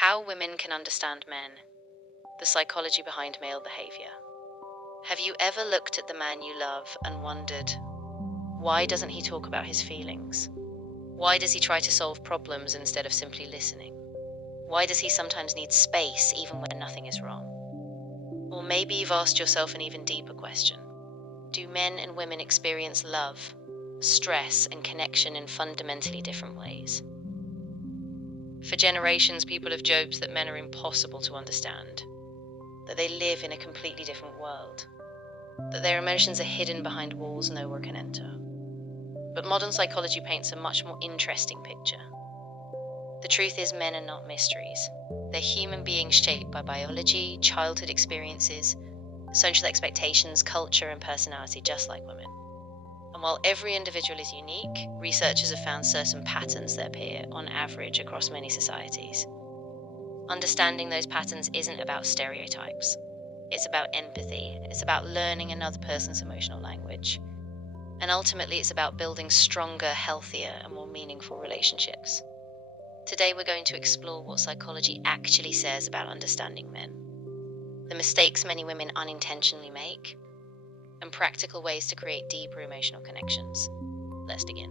How women can understand men. The psychology behind male behavior. Have you ever looked at the man you love and wondered, why doesn't he talk about his feelings? Why does he try to solve problems instead of simply listening? Why does he sometimes need space even when nothing is wrong? Or maybe you've asked yourself an even deeper question. Do men and women experience love, stress, and connection in fundamentally different ways? For generations, people have joked that men are impossible to understand, that they live in a completely different world, that their emotions are hidden behind walls nowhere can enter. But modern psychology paints a much more interesting picture. The truth is, men are not mysteries. They're human beings shaped by biology, childhood experiences, social expectations, culture, and personality, just like women. And while every individual is unique, researchers have found certain patterns that appear, on average, across many societies. Understanding those patterns isn't about stereotypes. It's about empathy. It's about learning another person's emotional language. And ultimately, it's about building stronger, healthier, and more meaningful relationships. Today, we're going to explore what psychology actually says about understanding men, the mistakes many women unintentionally make, and practical ways to create deeper emotional connections. Let's dig in.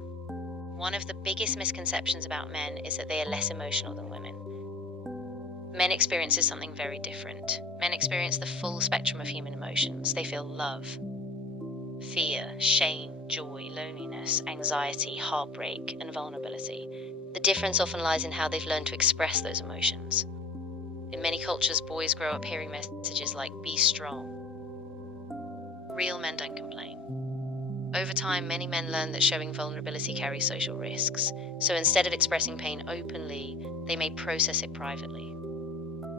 One of the biggest misconceptions about men is that they are less emotional than women. Men experience something very different. Men experience the full spectrum of human emotions. They feel love, fear, shame, joy, loneliness, anxiety, heartbreak, and vulnerability. The difference often lies in how they've learned to express those emotions. In many cultures, boys grow up hearing messages like, be strong. Real men don't complain. Over time, many men learn that showing vulnerability carries social risks. So instead of expressing pain openly, they may process it privately.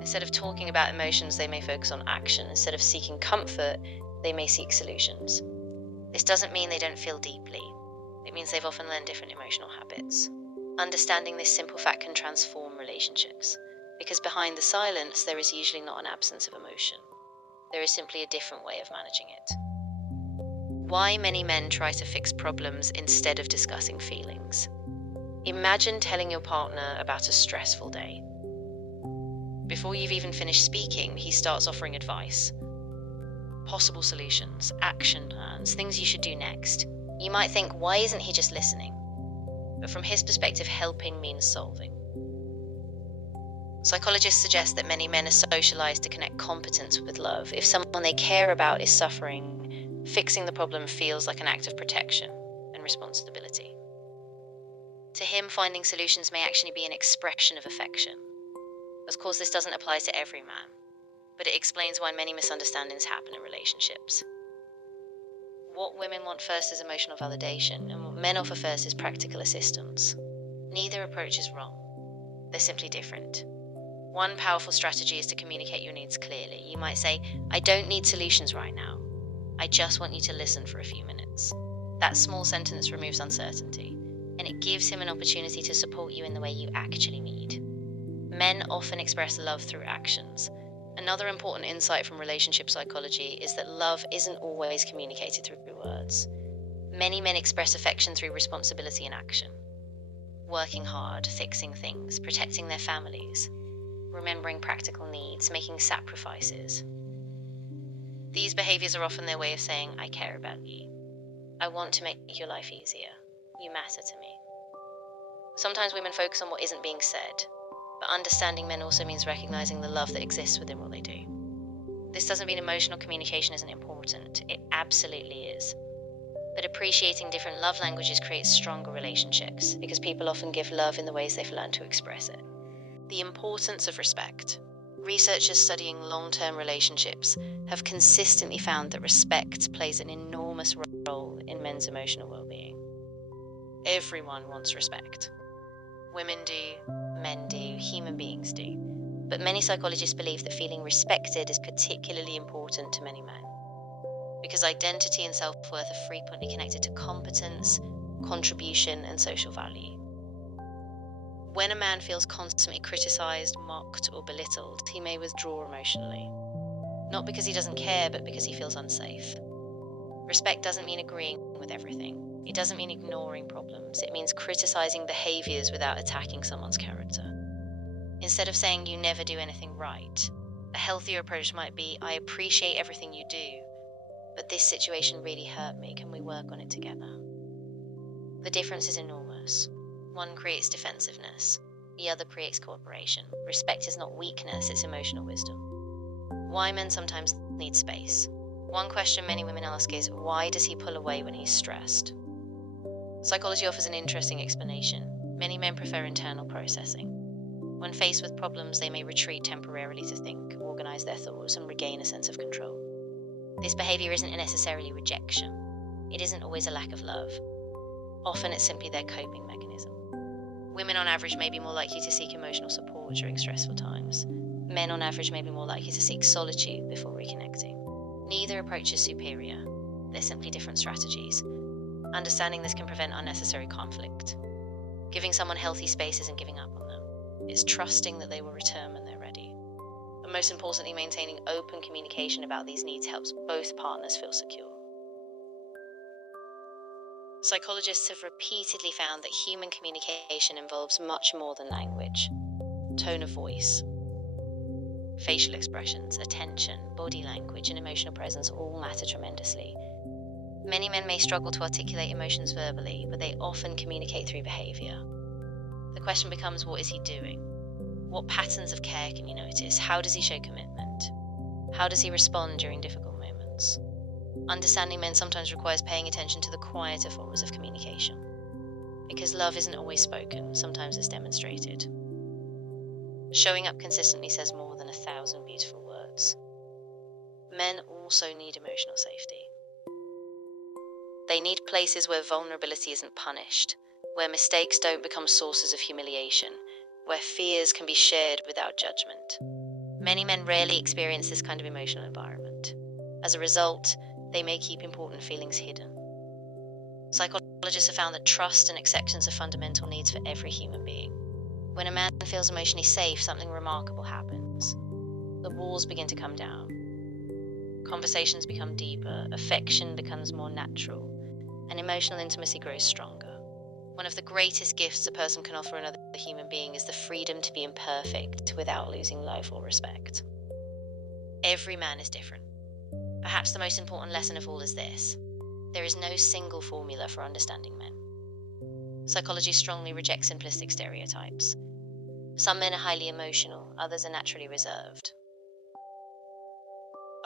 Instead of talking about emotions, they may focus on action. Instead of seeking comfort, they may seek solutions. This doesn't mean they don't feel deeply. It means they've often learned different emotional habits. Understanding this simple fact can transform relationships, because behind the silence, there is usually not an absence of emotion. There is simply a different way of managing it. Why many men try to fix problems instead of discussing feelings. Imagine telling your partner about a stressful day. Before you've even finished speaking, he starts offering advice, possible solutions, action plans, things you should do next. You might think, why isn't he just listening? But from his perspective, helping means solving. Psychologists suggest that many men are socialized to connect competence with love. If someone they care about is suffering, fixing the problem feels like an act of protection and responsibility. To him, finding solutions may actually be an expression of affection. Of course, this doesn't apply to every man, but it explains why many misunderstandings happen in relationships. What women want first is emotional validation, and what men offer first is practical assistance. Neither approach is wrong. They're simply different. One powerful strategy is to communicate your needs clearly. You might say, I don't need solutions right now. I just want you to listen for a few minutes. That small sentence removes uncertainty, and it gives him an opportunity to support you in the way you actually need. Men often express love through actions. Another important insight from relationship psychology is that love isn't always communicated through words. Many men express affection through responsibility and action. Working hard, fixing things, protecting their families, remembering practical needs, making sacrifices. These behaviors are often their way of saying, I care about you. I want to make your life easier. You matter to me. Sometimes women focus on what isn't being said, but understanding men also means recognizing the love that exists within what they do. This doesn't mean emotional communication isn't important. It absolutely is. But appreciating different love languages creates stronger relationships, because people often give love in the ways they've learned to express it. The importance of respect. Researchers studying long-term relationships have consistently found that respect plays an enormous role in men's emotional well-being. Everyone wants respect. Women do, men do, human beings do. But many psychologists believe that feeling respected is particularly important to many men, because identity and self-worth are frequently connected to competence, contribution, and social value. When a man feels constantly criticized, mocked, or belittled, he may withdraw emotionally. Not because he doesn't care, but because he feels unsafe. Respect doesn't mean agreeing with everything. It doesn't mean ignoring problems. It means criticizing behaviors without attacking someone's character. Instead of saying you never do anything right, a healthier approach might be, I appreciate everything you do, but this situation really hurt me. Can we work on it together? The difference is enormous. One creates defensiveness, the other creates cooperation. Respect is not weakness, it's emotional wisdom. Why men sometimes need space. One question many women ask is, why does he pull away when he's stressed? Psychology offers an interesting explanation. Many men prefer internal processing. When faced with problems, they may retreat temporarily to think, organize their thoughts, and regain a sense of control. This behavior isn't necessarily rejection. It isn't always a lack of love. Often it's simply their coping mechanism. Women on average may be more likely to seek emotional support during stressful times. Men on average may be more likely to seek solitude before reconnecting. Neither approach is superior. They're simply different strategies. Understanding this can prevent unnecessary conflict. Giving someone healthy space isn't giving up on them. It's trusting that they will return when they're ready. And most importantly, maintaining open communication about these needs helps both partners feel secure. Psychologists have repeatedly found that human communication involves much more than language. Tone of voice, facial expressions, attention, body language, and emotional presence all matter tremendously. Many men may struggle to articulate emotions verbally, but they often communicate through behavior. The question becomes, what is he doing? What patterns of care can you notice? How does he show commitment? How does he respond during difficult moments? Understanding men sometimes requires paying attention to the quieter forms of communication. Because love isn't always spoken, sometimes it's demonstrated. Showing up consistently says more than 1,000 beautiful words. Men also need emotional safety. They need places where vulnerability isn't punished, where mistakes don't become sources of humiliation, where fears can be shared without judgment. Many men rarely experience this kind of emotional environment. As a result, they may keep important feelings hidden. Psychologists have found that trust and acceptance are fundamental needs for every human being. When a man feels emotionally safe, something remarkable happens. The walls begin to come down. Conversations become deeper, affection becomes more natural, and emotional intimacy grows stronger. One of the greatest gifts a person can offer another human being is the freedom to be imperfect without losing love or respect. Every man is different. Perhaps the most important lesson of all is this: there is no single formula for understanding men. Psychology strongly rejects simplistic stereotypes. Some men are highly emotional, others are naturally reserved.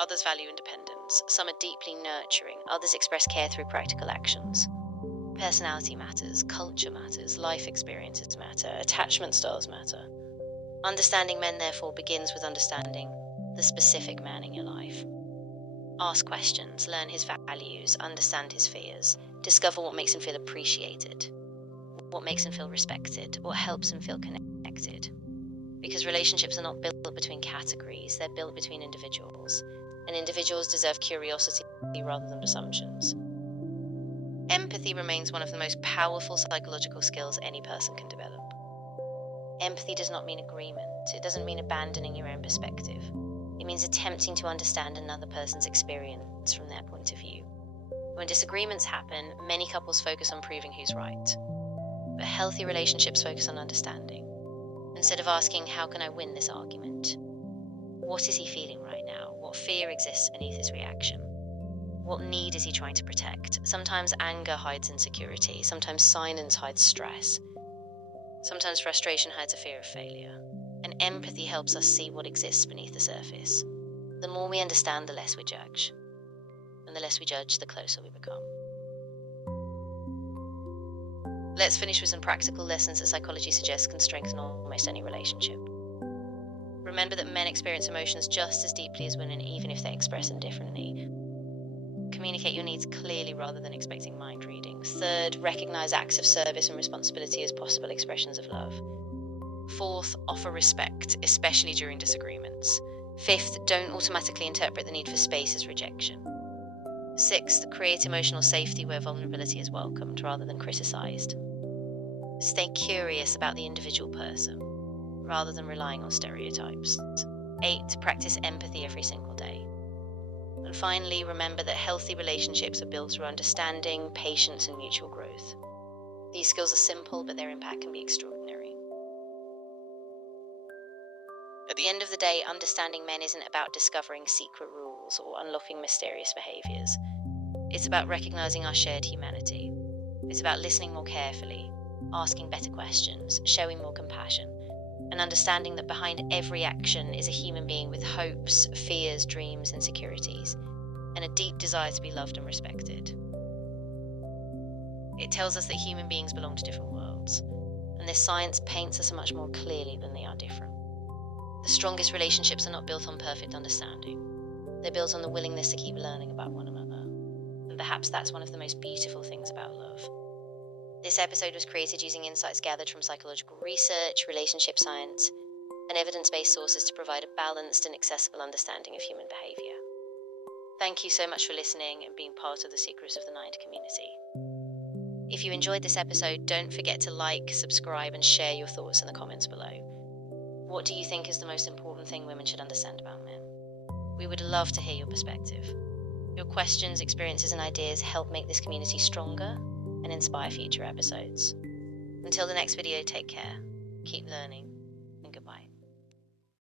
Others value independence, some are deeply nurturing, others express care through practical actions. Personality matters, culture matters, life experiences matter, attachment styles matter. Understanding men, therefore, begins with understanding the specific man in your life. Ask questions, learn his values, understand his fears, discover what makes him feel appreciated, what makes him feel respected, what helps him feel connected. Because relationships are not built between categories, they're built between individuals, and individuals deserve curiosity rather than assumptions. Empathy remains one of the most powerful psychological skills any person can develop. Empathy does not mean agreement. It doesn't mean abandoning your own perspective. It means attempting to understand another person's experience from their point of view. When disagreements happen, many couples focus on proving who's right. But healthy relationships focus on understanding. Instead of asking, how can I win this argument? What is he feeling right now? What fear exists beneath his reaction? What need is he trying to protect? Sometimes anger hides insecurity. Sometimes silence hides stress. Sometimes frustration hides a fear of failure. And empathy helps us see what exists beneath the surface. The more we understand, the less we judge. And the less we judge, the closer we become. Let's finish with some practical lessons that psychology suggests can strengthen almost any relationship. Remember that men experience emotions just as deeply as women, even if they express them differently. Communicate your needs clearly rather than expecting mind reading. Third, recognize acts of service and responsibility as possible expressions of love. Fourth, offer respect, especially during disagreements. Fifth, don't automatically interpret the need for space as rejection. Sixth, create emotional safety where vulnerability is welcomed rather than criticized. Stay curious about the individual person rather than relying on stereotypes. 8, practice empathy every single day. And finally, remember that healthy relationships are built through understanding, patience, and mutual growth. These skills are simple, but their impact can be extraordinary. At the end of the day, understanding men isn't about discovering secret rules or unlocking mysterious behaviors. It's about recognizing our shared humanity. It's about listening more carefully, asking better questions, showing more compassion, and understanding that behind every action is a human being with hopes, fears, dreams, insecurities, and a deep desire to be loved and respected. It tells us that human beings belong to different worlds, and this science paints us much more clearly than they are different. The strongest relationships are not built on perfect understanding. They're built on the willingness to keep learning about one another. And perhaps that's one of the most beautiful things about love. This episode was created using insights gathered from psychological research, relationship science, and evidence-based sources to provide a balanced and accessible understanding of human behavior. Thank you so much for listening and being part of the Secrets of the Mind community. If you enjoyed this episode, don't forget to like, subscribe, and share your thoughts in the comments below. What do you think is the most important thing women should understand about men? We would love to hear your perspective. Your questions, experiences, and ideas help make this community stronger and inspire future episodes. Until the next video, take care. Keep learning.